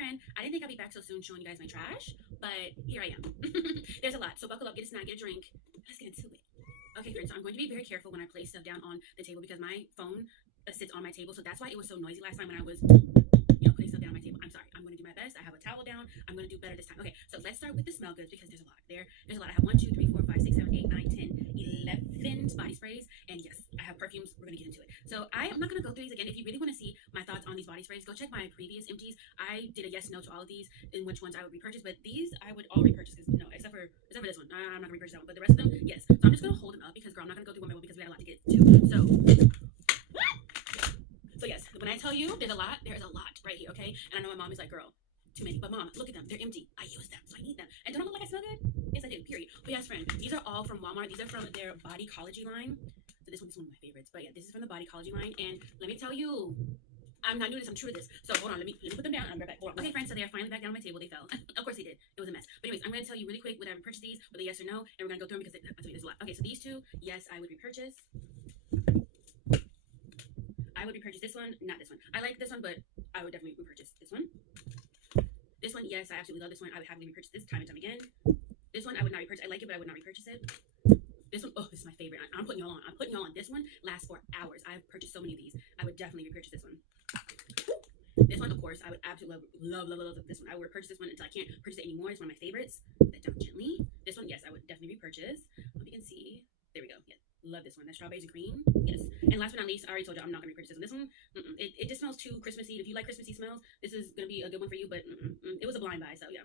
friend, I didn't think I'd be back so soon showing you guys my trash, but here I am. There's a lot, so buckle up, get a snack, get a drink. Let's get into it. Okay, friends, so I'm going to be very careful when I place stuff down on the table because my phone sits on my table, so that's why it was so noisy last time when I was, putting stuff down on my table. I'm sorry. I'm going to do my best. I have a towel down. I'm going to do better this time. Okay, so let's start with the smell goods because there's a lot there. There's a lot. I have 1, 2, 3, 4, 5, 6, 7, 8, 9, 10, 11 body sprays, and yes, I have perfumes. We're going to get into it. So I'm not going to go through these again. If you really want to see my thoughts on these body sprays, go check my previous empties. I did a yes no to all of these and which ones I would repurchase, but these I would all repurchase because except for this one. I'm not going to repurchase that one, but the rest of them, yes. So I'm just going to hold them up because girl, I'm not going to go through one by one because we had a lot to get to. So yes, when I tell you there's a lot, there is a lot right here, okay? And I know my mom is like, girl, too many. But mom, look at them. They're empty. I use them, so I need them. And don't I look like I smell good? Yes, I do, period. But yes, friend, these are all from Walmart. These are from their Bodycology line. So this one's one of my favorites. But yeah, this is from the Bodycology line. And let me tell you, I'm not new to this. I'm true to this. So hold on. Let me put them down. I'm right back. Hold on. Okay, friends, so they are finally back down on my table. They fell. Of course they did. It was a mess. But anyways, I'm going to tell you really quick whether I repurchase these, whether yes or no. And we're going to go through them because I'll tell you there's a lot. Okay, so these two, yes, I would repurchase. I would repurchase this one, not this one. I like this one, but I would definitely repurchase this one. This one, yes, I absolutely love this one. I would happily repurchase this time and time again. This one, I would not repurchase. I like it, but I would not repurchase it. This one, oh, this is my favorite. I'm putting y'all on. I'm putting y'all on. This one lasts for hours. I've purchased so many of these. I would definitely repurchase this one. This one, of course, I would absolutely love this one. I would repurchase this one until I can't purchase it anymore. It's one of my favorites. Put that down gently. This one, yes, I would definitely repurchase. Hope you can see. There we go. Yeah. Love this one. That strawberries and cream. Yes. And last but not least, I already told you I'm not going to repurchase this one. It just smells too Christmassy. If you like Christmassy smells, this is going to be a good one for you. But it was a blind buy. So yeah.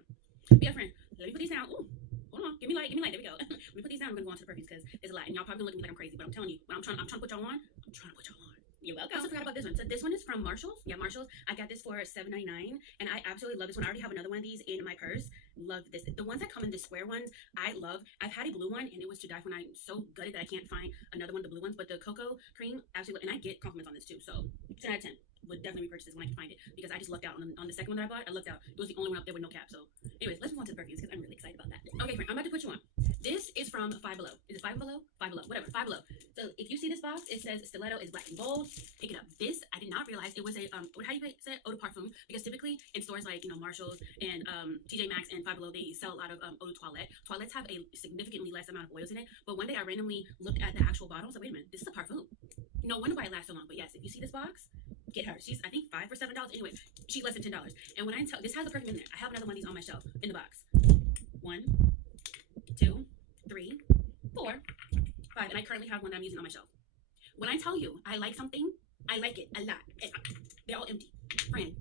But yeah, friend. Let me put these down. Ooh, hold on. Give me light. There we go. Let me put these down. I'm going to go on to the perfumes because there's a lot. And y'all probably going to look at me like I'm crazy. But I'm telling you, when I'm trying to put y'all on, I'm trying to put y'all on. You're welcome. I also forgot about this one. So this one is from Marshalls. Yeah, Marshalls. I got this for $7.99, and I absolutely love this one. I already have another one of these in my purse. Love this. The ones that come in the square ones, I love. I've had a blue one, and it was to die for. When I'm so gutted that I can't find another one of the blue ones. But the cocoa cream, absolutely. And I get compliments on this too. So 10 out of 10. Would definitely repurchase this when I can find it because I just lucked out on the second one that I bought. I looked out. It was the only one up there with no cap. So, anyways, let's move on to the perfumes because I'm really excited about that. Okay, friend, I'm about to put you on. This is from Five Below. Is it Five Below? Five Below, whatever. Five Below. So, if you see this box, it says Stiletto is black and gold. Pick it up. This I did not realize it was a how you say eau de parfum because typically in stores like Marshalls and TJ Maxx and Five Below they sell a lot of eau de toilette. Toilettes have a significantly less amount of oils in it. But one day I randomly looked at the actual bottle. So wait a minute, this is a parfum. No wonder why it lasts so long. But yes, if you see this box, get her. She's I think $5 or $7. Anyway, she's less than $10. And when I tell this has a perfume in there. I have another one of these on my shelf in the box. 1, 2, 3, 4, 5, and I currently have one that I'm using on my shelf. When I tell you I like something, I like it a lot. They're all empty. Friend,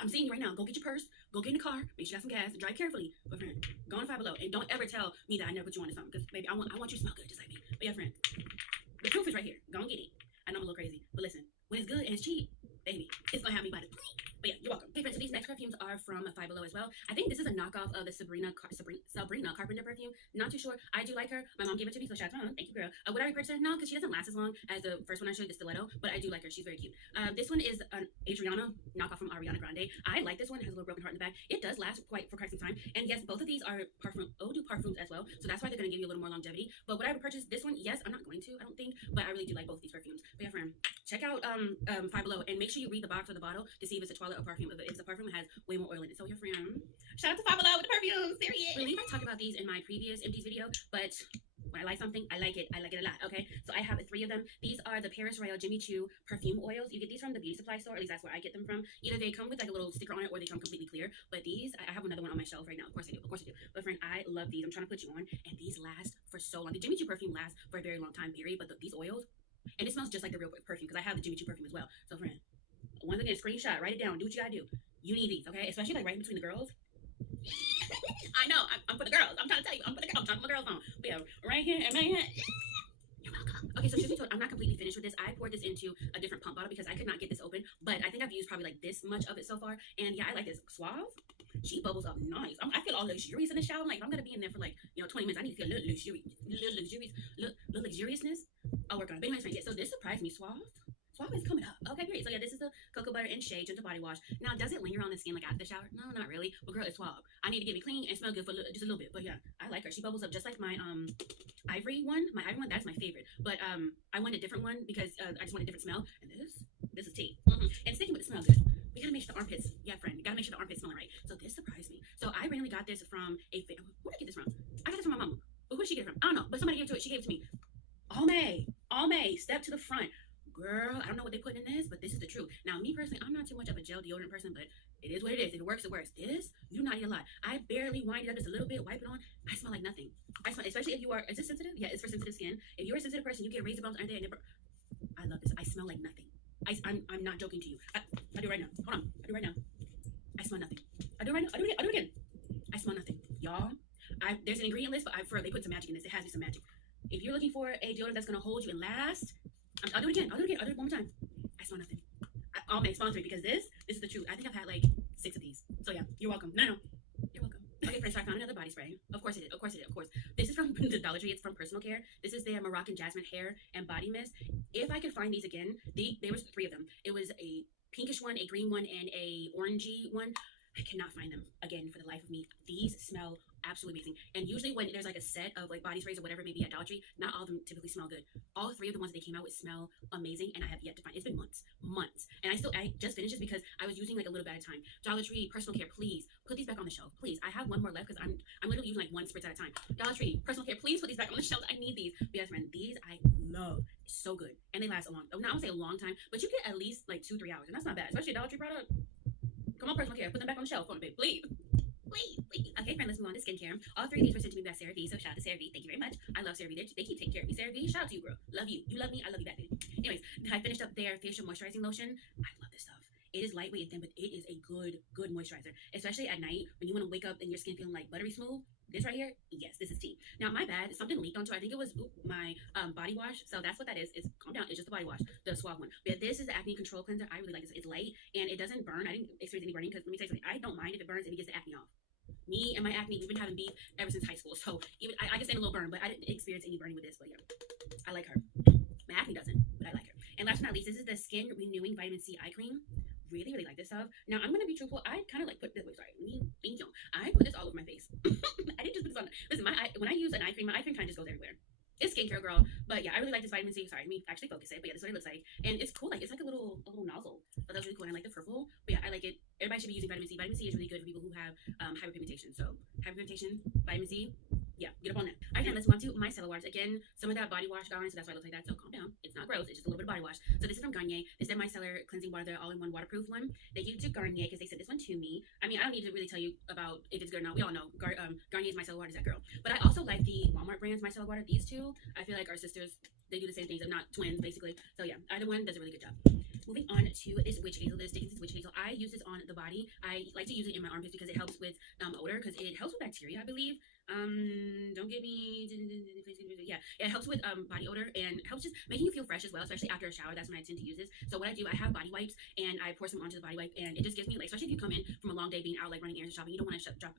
I'm saying you right now, go get your purse, go get in the car, make sure you got some gas, drive carefully. But friend, go on Five Below and don't ever tell me that I never put you on to something because baby, I want you to smell good just like me. But yeah, friend, the proof is right here. Go and get it. I know I'm a little crazy, but listen, when it's good and it's cheap, baby, it's gonna have me by the throat. But yeah, you're welcome. Okay, friends, so these next perfumes are from Five Below as well. I think this is a knockoff of the Sabrina Carpenter perfume. Not too sure. I do like her. My mom gave it to me, so shout out to her. Thank you, girl. Would I repurchase her? No, because she doesn't last as long as the first one I showed you, the Stiletto. But I do like her. She's very cute. This one is an Adriana knockoff from Ariana Grande. I like this one. It has a little broken heart in the back. It does last for quite some time. And yes, both of these are eau de parfums as well. So that's why they're gonna give you a little more longevity. But would I repurchase this one? Yes, I'm not going to. I don't think. But I really do like both of these perfumes. But yeah, friend, check out Five Below and make sure you read the box or the bottle to see if it's a toilet or perfume. If it's a perfume, it has way more oil in it. So your friend, shout out to Five Below with the perfumes. Period. I believe I talked about these in my previous empties video, but when I like something, I like it. I like it a lot. Okay, so I have 3 of them. These are the Paris Royal Jimmy Choo perfume oils. You get these from the beauty supply store. At least that's where I get them from. Either they come with like a little sticker on it, or they come completely clear. But these, I have another one on my shelf right now. Of course I do. Of course I do. But friend, I love these. I'm trying to put you on, and these last for so long. The Jimmy Choo perfume lasts for a very long time period, but these oils, and it smells just like the real perfume because I have the Jimmy Choo perfume as well. So friend, once again, screenshot, write it down, do what you gotta do. You need these, okay? Especially like right in between the girls. I know, I'm for the girls. I'm trying to tell you, I'm for the girls. I'm for the girls on. But yeah, right here and right here. You're welcome. Okay, so truth be told, I'm not completely finished with this. I poured this into a different pump bottle because I could not get this open. But I think I've used probably like this much of it so far. And yeah, I like this. Suave. She bubbles up nice. I feel all luxurious in the shower. Like if I'm gonna be in there for like 20 minutes, I need to feel a little luxuriousness. I'll work on it. But anyways, yeah, so this surprised me. Suave is coming up. Okay, great. So yeah, this is the cocoa butter and shea gentle body wash. Now, does it linger on the skin like after the shower? No, not really. But girl, it's Suave. I need to get me clean and smell good for just a little bit. But yeah, I like her. She bubbles up just like my ivory one. My ivory one, that's my favorite. But I wanted a different one because I just want a different smell. And this is tea. And sticking with the smell good. We gotta make sure the armpits. Yeah, friend. You gotta make sure the armpits got this from where did I get this from? I got this from my mama. But who did she get it from? I don't know. But somebody gave it to it. She gave it to me. Almay, step to the front. Girl, I don't know what they put in this, but this is the truth. Now, me personally, I'm not too much of a gel deodorant person, but it is what it is. If it works, it works. This, you do not need a lot. I barely wind it up just a little bit, wipe it on. I smell like nothing. I smell, especially if you are, is this sensitive? Yeah, it's for sensitive skin. If you're a sensitive person, you get razor bumps, aren't they? I love this. I smell like nothing. I'm not joking to you. I do it right now. Hold on. I do it right now. I smell nothing. I do it right now. I do it again. I smell nothing. Y'all, there's an ingredient list, but they put some magic in this. It has to be some magic. If you're looking for a deodorant that's going to hold you and last, I'll do it again. I'll do it one more time. I smell nothing. Almay, sponsor me, because this is the truth. I think I've had like 6 of these. So yeah, you're welcome. No. You're welcome. Okay, friends, so I found another body spray. Of course it did. This is from the Dollar Tree. It's from Personal Care. This is their Moroccan Jasmine Hair and Body Mist. If I could find these again, there was 3 of them. It was a pinkish one, a green one, and a orangey one. I cannot find them again for the life of me. These smell absolutely amazing. And usually when there's like a set of like body sprays or whatever it may be at Dollar Tree, not all of them typically smell good. All 3 of the ones that they came out with smell amazing, and I have yet to find. It's been months. And I just finished this because I was using like a little bit at a time. Dollar Tree, Personal Care, please put these back on the shelf. Please. I have one more left because I'm literally using like 1 spritz at a time. Dollar Tree, Personal Care, please put these back on the shelf. I need these. But yes, friend, these I love. It's so good. And they last a long, not I won't say a long time, but you get at least like 2-3 hours, and that's not bad, especially a Dollar Tree product. Come on, Personal Care, put them back on the shelf. Come on, babe, please. Okay, friend, let's move on to skincare. All 3 of these were sent to me by Sarah V, so shout out to Sarah V. Thank you very much. I love Sarah V. They keep taking care of me. Sarah V, shout out to you, girl. Love you. You love me. I love you back, baby. Anyways, I finished up their facial moisturizing lotion. I love this stuff. It is lightweight and thin, but it is a good moisturizer, especially at night when you want to wake up and your skin feeling like buttery smooth. This right here, yes, this is tea. Now, my bad, something leaked onto, I think it was my body wash. So that's what that is. It's, calm down, it's just the body wash, the Suave one. But this is the acne control cleanser. I really like this. It's light and it doesn't burn. I didn't experience any burning because let me tell you something. I don't mind if it burns and it gets the acne off. Me and my acne, we've been having beef ever since high school. So even I can stand a little burn, but I didn't experience any burning with this. But yeah, I like her. My acne doesn't, but I like her. And last but not least, this is the Skin Renewing Vitamin C Eye Cream. Really like this stuff. Now I'm gonna be truthful. I kind of like put this. Thank you. I put this all over my face. I didn't just put this on. Listen, when I use an eye cream, my eye cream kind of just goes everywhere. It's skincare, girl. But yeah, I really like this vitamin C. Sorry, let me actually focus it. But yeah, this is what it looks like, and it's cool. Like it's like a little nozzle. But that's really cool. And I like the purple. But yeah, I like it. Everybody should be using vitamin C. Vitamin C is really good for people who have hyperpigmentation. So hyperpigmentation, vitamin C. Yeah, get up on that. All right, now let's move on to my micellar waters. Again, some of that body wash got on, so that's why it looks like that. So calm down. It's not gross. It's just a little bit of body wash. So this is from Garnier. This is their micellar cleansing water, the all-in-one waterproof one. Thank you to Garnier because they sent this one to me. I mean, I don't need to really tell you about if it's good or not. We all know Garnier's micellar water is that girl. But I also like the Walmart brand's micellar water. These two, I feel like are sisters. They do the same things. They're not twins, basically. So yeah, either one does a really good job. Moving on to this witch hazel, this Dickinson's witch hazel. I use this on the body. I like to use it in my armpits because it helps with odor, because it helps with bacteria, I believe. Don't give me, yeah, it helps with body odor and helps just making you feel fresh as well, especially after a shower. That's when I tend to use this. So what I do, I have body wipes and I pour some onto the body wipe, and it just gives me, like, especially if you come in from a long day being out, like running errands and shopping, you don't want to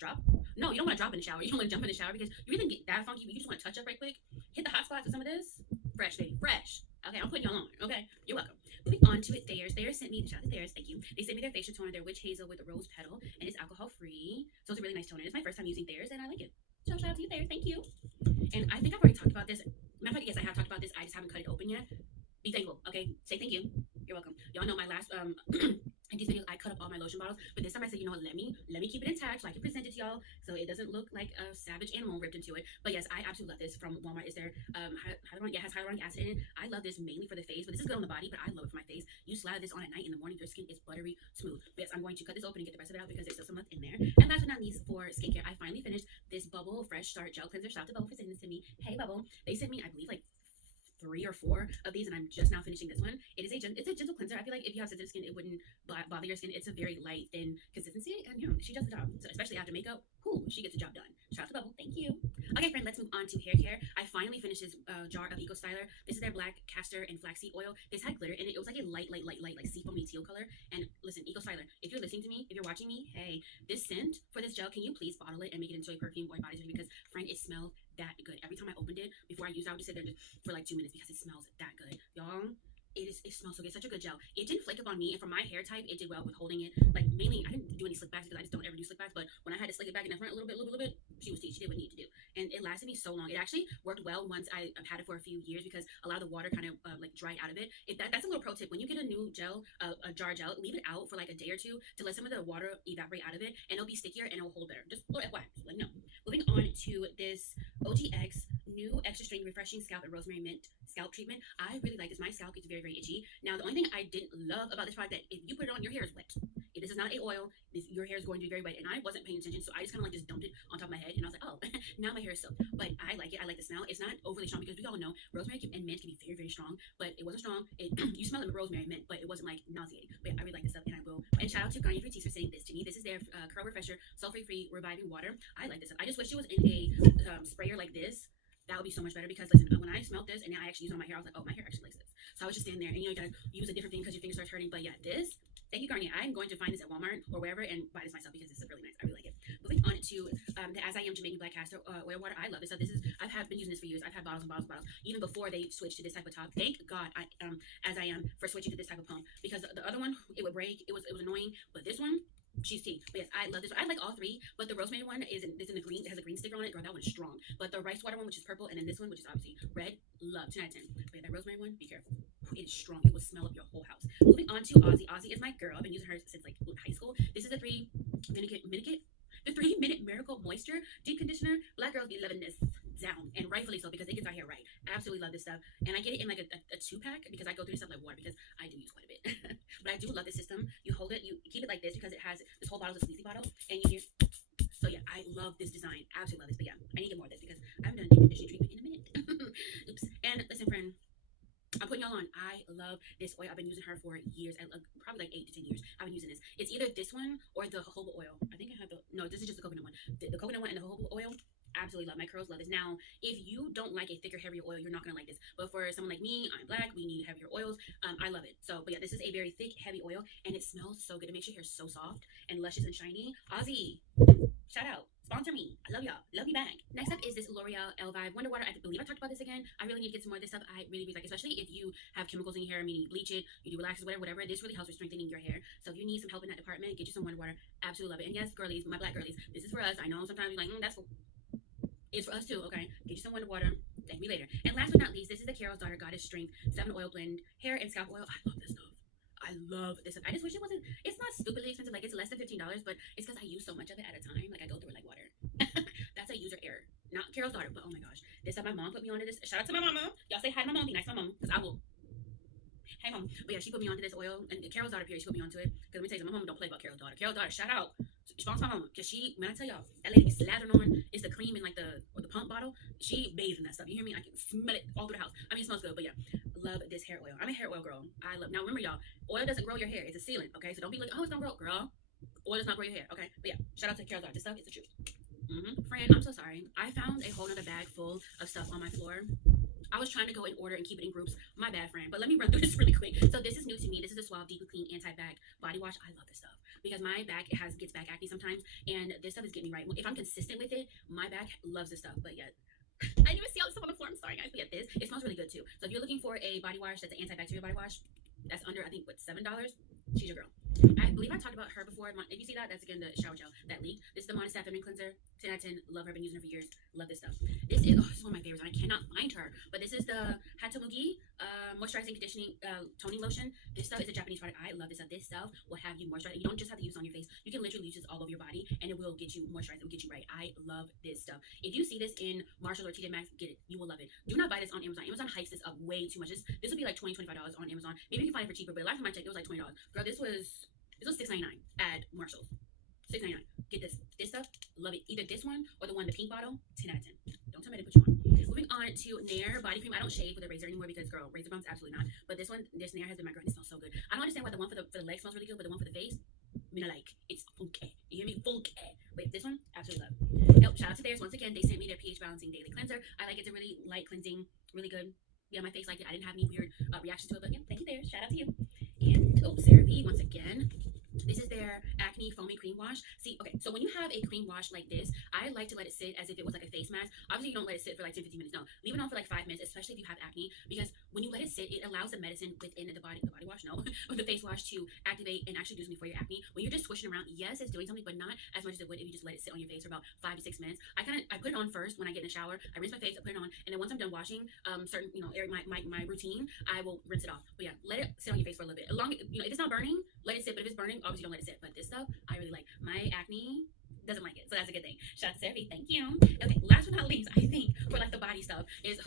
drop? No, you don't want to drop in the shower. You don't want to jump in the shower because you really get that funky, but you just want to touch up right quick. Hit the hot spots with some of this. Fresh, baby, fresh. Okay, I'm putting you on. Okay, you're welcome. Moving on to it, Thayers. Thayers sent me, shout out to Thayers, thank you. They sent me their facial toner, their witch hazel with a rose petal, and it's alcohol free. So it's a really nice toner. It's my first time using Thayers, and I like it. So shout out to you, Thayers, thank you. And I think I've already talked about this. Matter of fact, yes, I have talked about this. I just haven't cut it open yet. Be thankful, okay? Say thank you. You're welcome. Y'all know my last in these videos I cut up all my lotion bottles, but this time I said, you know what, let me keep it intact so I can present it to y'all so it doesn't look like a savage animal ripped into it. But yes, I absolutely love this from Walmart. Is there hyaluronic, yeah, has hyaluronic acid in it. I love this mainly for the face, but this is good on the body, but I love it for my face. You slather this on at night, in the morning your skin is buttery smooth. But yes, I'm going to cut this open and get the rest of it out because there's still some left in there. And last but not least, for skincare, I finally finished this Bubble Fresh Start Gel Cleanser. Shout out to Bubble for sending this to me. Hey Bubble. They sent me, I believe, like 3 or 4 of these, and I'm just now finishing this one. It's a gentle cleanser. I feel like if you have sensitive skin, it wouldn't bother your skin. It's a very light, thin consistency, and you know, she does the job. So especially after makeup, she gets the job done. Shout out to Bubble, thank you. Okay, friend, let's move on to hair care. I finally finished this jar of Eco Styler. This is their black castor and flaxseed oil. This had glitter in it. It was like a light, like seafoamy teal color. And listen, Eco Styler, if you're listening to me, if you're watching me, hey, this scent for this gel, can you please bottle it and make it into a perfume or a body spray? Because friend, it smells that good. Every time I opened it, before I used it, I would just sit there for like 2 minutes because it smells that good. Y'all, it smells so good. It's such a good gel. It didn't flake up on me, and for my hair type, it did well with holding it. Like, mainly, I didn't do any slick backs because I just don't ever do slick backs, but when I had to slick it back in the front a little bit, she did what she did to do. And it lasted me so long. It actually worked well once I've had it for a few years because a lot of the water kind of like dried out of it. That's a little pro tip. When you get a new gel, a jar gel, leave it out for like a day or two to let some of the water evaporate out of it, and it'll be stickier and it'll hold better. Just little FYI, like no. Moving on to this OGX new extra strength refreshing scalp and rosemary mint scalp treatment. I really like this. My scalp gets very, very itchy. Now, the only thing I didn't love about this product that if you put it on, your hair is wet. If this is not a oil, your hair is going to be very wet. And I wasn't paying attention, so I just kind of like just dumped it on top of my head, and I was like, oh, now my hair is soaked. But I like it. I like the smell. It's not overly strong because we all know rosemary and mint can be very, very strong, but it wasn't strong. You smell it with rosemary and mint, but it wasn't like nauseating. But I really like this stuff, and I will. And shout out to Garnier Fructis for sending this to me. This is their curl refresher, sulfate-free reviving water. I like this stuff. I just wish it was in a sprayer like this. That would be so much better because listen, when I smelled this and now I actually use it on my hair, I was like, oh, my hair actually likes this. So I was just standing there, and you gotta use a different thing because your finger starts hurting. But yeah, this, thank you, Garnier. I'm going to find this at Walmart or wherever and buy this myself because this is really nice. I really like it. Moving on to the As I Am Jamaican Black Castor oil water. I love this stuff. I've been using this for years. I've had bottles and bottles and bottles even before they switched to this type of top. Thank God As I Am for switching to this type of pump because the other one it would break. It was annoying, but this one. She's tea. But yes, I love this one. I like all three, but the rosemary one is in the green. It has a green sticker on it. Girl, that one's strong. But the rice water one, which is purple, and then this one, which is obviously red, love. 10 out of 10. But yeah, that rosemary one, be careful. It is strong. It will smell up your whole house. Moving on to Aussie. Aussie is my girl. I've been using her since like high school. This is the 3 minute miracle moisture deep conditioner. Black girls be loving this down, and rightfully so because it gets our hair right. Absolutely love this stuff, and I get it in like a 2-pack because I go through this stuff like water because I do use quite a bit. But I do love this system. You hold it, you keep it like this because it has this whole bottle is a sleazy bottle, and you hear. So yeah, I love this design. Absolutely love this. But yeah, I need to get more of this because I haven't done a deep conditioning treatment in a minute. Oops. And listen, friend. I'm putting y'all on. I love this oil. I've been using her for years, probably like 8 to 10 years. I've been using this. It's either this one or the jojoba oil. I think I have no, this is just the coconut one. The coconut one and the jojoba oil. Absolutely love. My curls love this. Now, if you don't like a thicker, heavier oil, you're not going to like this. But for someone like me, I'm black, we need heavier oils. I love it. So, but yeah, this is a very thick, heavy oil, and it smells so good. It makes your hair so soft and luscious and shiny. Aussie, shout out. Sponsor me. I love y'all. Love you back. Next up is this L'Oreal Elvive Wonder Water. I believe I talked about this again. I really need to get some more of this stuff. I really, really like it, especially if you have chemicals in your hair, meaning you bleach it, you do relaxers, whatever. This really helps with strengthening your hair. So if you need some help in that department, get you some Wonder Water. Absolutely love it. And yes, girlies, my black girlies, this is for us. I know sometimes you're like, that's for... It's for us too, okay? Get you some Wonder Water. Thank me later. And last but not least, this is the Carol's Daughter Goddess Strength 7 Oil Blend Hair and Scalp Oil. I love this stuff. I love this stuff. I just wish it wasn't, it's not stupidly expensive. Like, it's less than $15, but it's because I use so much of it at a time. Like, I go through it like water. That's a user error. Not Carol's Daughter, but oh my gosh. This stuff, my mom put me onto this. Shout out to my mama. Y'all say hi to my mom. Be nice to my mom, because I will. Hey, mom. But yeah, she put me onto this oil. And Carol's Daughter, period, she put me onto it. Because let me tell you, my mama don't play about Carol's Daughter. Carol's Daughter, shout out. Sponsor my mama. Because she, when I tell y'all, that lady be slathering on, it's the cream in like the pump bottle. She bathes in that stuff. You hear me? I can smell it all through the house. I mean, it smells good, but yeah. Love this hair oil. I'm a hair oil girl. I love, now remember y'all, oil doesn't grow your hair. It's a sealant, okay? So don't be like, oh, it's not grow, girl. Oil does not grow your hair, okay? But yeah, shout out to Carol's Daughter. This stuff is the truth. Friend, I'm so sorry. I found a whole other bag full of stuff on my floor. I was trying to go in order and keep it in groups. My bad, friend. But let me run through this really quick. So this is new to me. This is the Suave Deeply Clean Anti-Bag Body Wash. I love this stuff because my back gets back acne sometimes, and this stuff is getting me right. If I'm consistent with it, my back loves this stuff. But yet, I didn't even see all this stuff on the floor. I'm sorry, guys. But yeah, it smells really good too. So if you're looking for a body wash that's an antibacterial body wash, that's under, I think, what, $7? She's your girl. I believe I talked about her before. If you see that, that's again the shower gel that leaked. This is the Monistat Feminine Cleanser. 10 out of 10. Love her. Been using her for years. Love this stuff. This is one of my favorites. I cannot find her. But this is the Hatamugi Moisturizing Conditioning Toning Lotion. This stuff is a Japanese product. I love this stuff. This stuff will have you moisturized. You don't just have to use it on your face. You can literally use this all over your body, and it will get you moisturized. It will get you right. I love this stuff. If you see this in Marshalls or TJ Maxx, get it. You will love it. Do not buy this on Amazon. Amazon hypes this up way too much. This would be like $20, $25 on Amazon. Maybe you can find it for cheaper, but last time I checked, it was like $20. Girl, this was $6.99 at Marshalls. $6.99. Get this. This stuff, love it. Either this one or the one, the pink bottle, 10 out of 10. Don't tell me to put you on. Moving on to Nair body cream. I don't shave with a razor anymore because, girl, razor bumps, absolutely not. But this Nair has been my girl. It smells so good. I don't understand why the one for the legs smells really good, but the one for the face, I mean, like, it's funky. You hear me? Funky. Wait, this one, absolutely love. Oh, shout out to theirs. Once again, they sent me their pH Balancing Daily Cleanser. I like it. It's a really light cleansing, really good. Yeah, my face liked it. I didn't have any weird reactions to it, but yeah, thank you there. Shout out to you. And, oh, CeraVe, once again. This is their acne acne foaming cream wash. See, okay, so when you have a cream wash like this, I like to let it sit as if it was like a face mask. Obviously, you don't let it sit for like 10-15 minutes. No, leave it on for like 5 minutes, especially if you have acne, because when you let it sit, it allows the medicine within the body wash, no, or the face wash to activate and actually do something for your acne. When you're just swishing around, yes, it's doing something, but not as much as it would if you just let it sit on your face for about 5 to 6 minutes. I put it on first when I get in the shower. I rinse my face, I put it on, and then once I'm done washing, certain, area, my routine, I will rinse it off. But yeah, let it sit on your face for a little bit. As long, if it's not burning, let it sit. But if it's burning, obviously don't let it sit. But this stuff, I really like. My acne doesn't like it, so that's a good thing. Shout out to Sarah, thank you. Okay, last but not least, I think for like the body stuff is,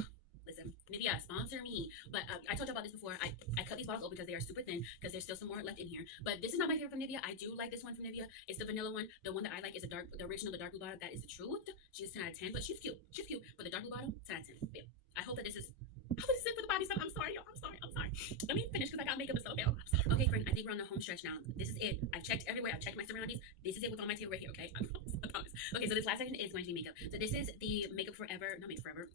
listen, Nivea, sponsor me. But I told you about this before. I cut these bottles open because they are super thin, because there's still some more left in here. But this is not my favorite from Nivea. I do like this one from Nivea. It's the vanilla one. The one that I like is the original, the dark blue bottle. That is the truth. She's 10 out of 10, but she's cute. She's cute. But the dark blue bottle, 10 out of 10. Yeah. I hope that this is it for the body stuff. I'm sorry, y'all. I'm sorry. Let me finish because I got makeup and stuff. I'm sorry. Okay, friend, I think we're on the home stretch now. This is it. I've checked everywhere. I've checked my surroundings. This is it with all my table right here, okay? I promise. Okay, so this last section is going to be makeup. So this is the Makeup Forever, not Makeup Forever.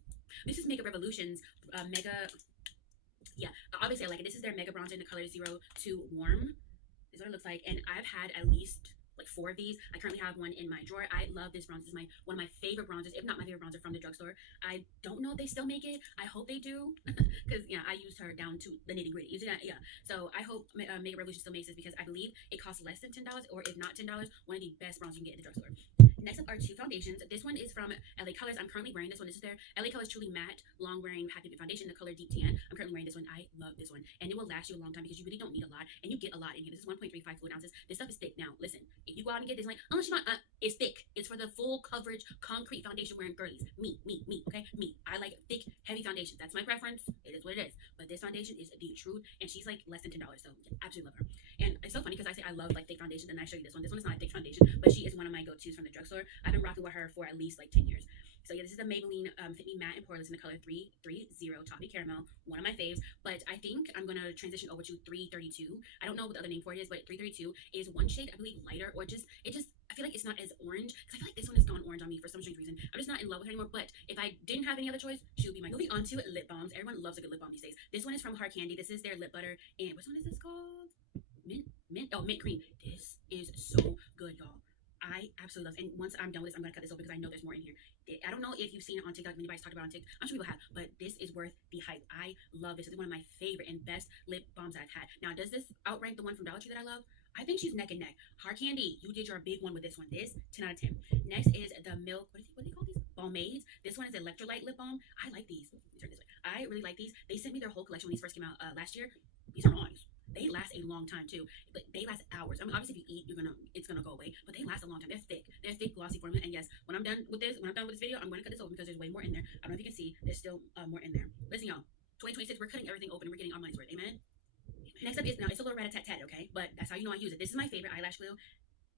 This is Makeup Revolution's Mega, yeah, obviously I like it. This is their Mega Bronzer in the color 02 Warm. This is what it looks like, and I've had at least like 4 of these. I currently have one in my drawer. I love this bronzer. This is one of my favorite bronzers, if not my favorite bronzer from the drugstore. I don't know if they still make it. I hope they do, because yeah, I used her down to the nitty gritty. You see that? Yeah. So I hope Mega Revolution still makes this, because I believe it costs less than $10, or if not $10, one of the best bronzers you can get in the drugstore. Next up are 2 foundations. This one is from LA Colors. I'm currently wearing this one. This is their LA Colors Truly Matte Long Wearing Pack Pigment Foundation, the color Deep Tan. I'm currently wearing this one. I love this one, and it will last you a long time because you really don't need a lot, and you get a lot in here. This is 1.35 fluid ounces. This stuff is thick. Now, listen, if you go out and get this, like, unless you're not, it's thick. It's for the full coverage, concrete foundation wearing girlies. Me, okay? Me. I like thick, heavy foundations. That's my preference. It is what it is. But this foundation is the truth, and she's like less than $10, so yeah, absolutely love her. And it's so funny because I say I love like thick foundations, and I show you this one. This one is not a thick foundation, but she is one of my go-tos from the drugstore. I've been rocking with her for at least like 10 years. So yeah, this is the Maybelline Fit Me Matte and Poreless in the color 330 Toffee Caramel, one of my faves. But I think I'm gonna transition over to 332. I don't know what the other name for it is, but 332 is one shade, I believe, lighter, or just I feel like it's not as orange, because I feel like this one has gone orange on me for some strange reason. I'm just not in love with her anymore. But if I didn't have any other choice, she would be my. Moving on to lip balms. Everyone loves a good lip balm these days. This one is from Hard Candy. This is their lip butter, and which one is this called? Mint cream. This is so good, y'all. I absolutely love it. And once I'm done with this, I'm going to cut this open because I know there's more in here. I don't know if you've seen it on TikTok, if anybody's talked about it on TikTok. I'm sure people have, but this is worth the hype. I love this. It's one of my favorite and best lip balms I've had. Now, does this outrank the one from Dollar Tree that I love? I think she's neck and neck. Hard Candy, you did your big one with this one. This, 10 out of 10. Next is the Milk, what do they call these? Balmades. This one is electrolyte lip balm. I like these. Let me turn this way. I really like these. They sent me their whole collection when these first came out last year. These are nice. They last a long time too. But they last hours. I mean, obviously, if you eat, it's gonna go away. But they last a long time. They're thick. They're thick, glossy formula. And yes, when I'm done with this video, I'm gonna cut this open because there's way more in there. I don't know if you can see. There's still more in there. Listen, y'all. 2026, we're cutting everything open and we're getting our money's worth. Amen. Next up is, now it's a little rat-a-tat-tat, okay? But that's how you know I use it. This is my favorite eyelash glue.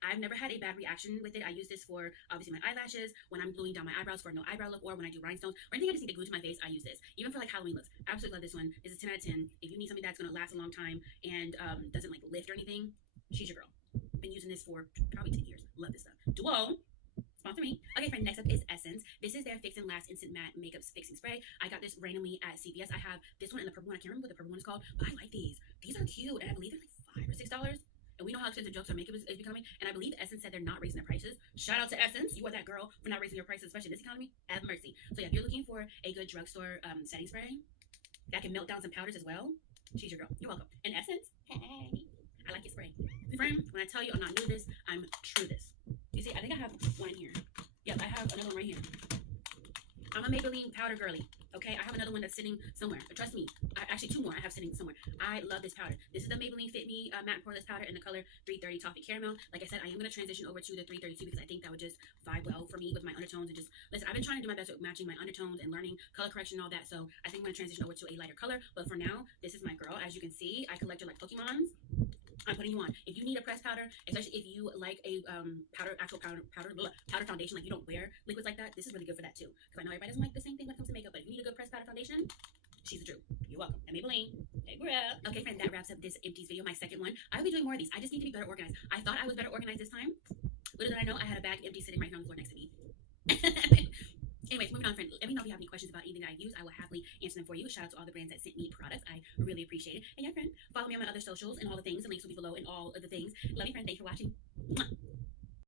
I've never had a bad reaction with it. I use this for, obviously, my eyelashes, when I'm gluing down my eyebrows for no eyebrow look, or when I do rhinestones, or anything I just need to glue to my face, I use this. Even for, like, Halloween looks. I absolutely love this one. This is 10 out of 10. If you need something that's going to last a long time and doesn't, like, lift or anything, she's your girl. Been using this for probably 10 years. Love this stuff. Duo. Sponsor me. Okay, friend, next up is Essence. This is their Fix and Last Instant Matte Makeup Fixing Spray. I got this randomly at CVS. I have this one and the purple one. I can't remember what the purple one is called, but I like these. These are cute, and I believe they're like $5 or $6. And we know how expensive drugstore makeup is becoming. And I believe Essence said they're not raising their prices. Shout out to Essence. You are that girl for not raising your prices, especially in this economy. Have mercy. So yeah, if you're looking for a good drugstore setting spray that can melt down some powders as well, she's your girl. You're welcome. And Essence, hey, I like your spray. Friend, when I tell you I'm not new to this, I'm true to this. You see, I think I have one in here. Yep, I have another one right here. I'm a Maybelline powder girly. Okay, I have another one that's sitting somewhere. Trust me, actually 2 more I have sitting somewhere. I love this powder. This is the Maybelline Fit Me Matte and Poreless powder in the color 330 Toffee Caramel. Like I said, I am going to transition over to the 332 because I think that would just vibe well for me with my undertones. And just, listen, I've been trying to do my best with matching my undertones and learning color correction and all that. So I think I'm going to transition over to a lighter color. But for now, this is my girl. As you can see, I collect her like Pokemons. I'm putting you on. If you need a pressed powder, especially if you like a powder foundation, like you don't wear liquids like that, this is really good for that too. Because I know everybody doesn't like the same thing when it comes to makeup, but if you need a good pressed powder foundation, she's the truth. You're welcome. And Maybelline. Hey, girl. Okay, friend, that wraps up this empties video, my second one. I will be doing more of these. I just need to be better organized. I thought I was better organized this time. Little did I know I had a bag empty sitting right here on the floor next to me. Anyways, moving on, friend. Let me know if you have any questions about anything that I use. I will happily answer them for you. Shout out to all the brands that sent me products. I really appreciate it. And yeah, friend, follow me on my other socials and all the things. The links will be below and all of the things. Love you, friend. Thanks for watching.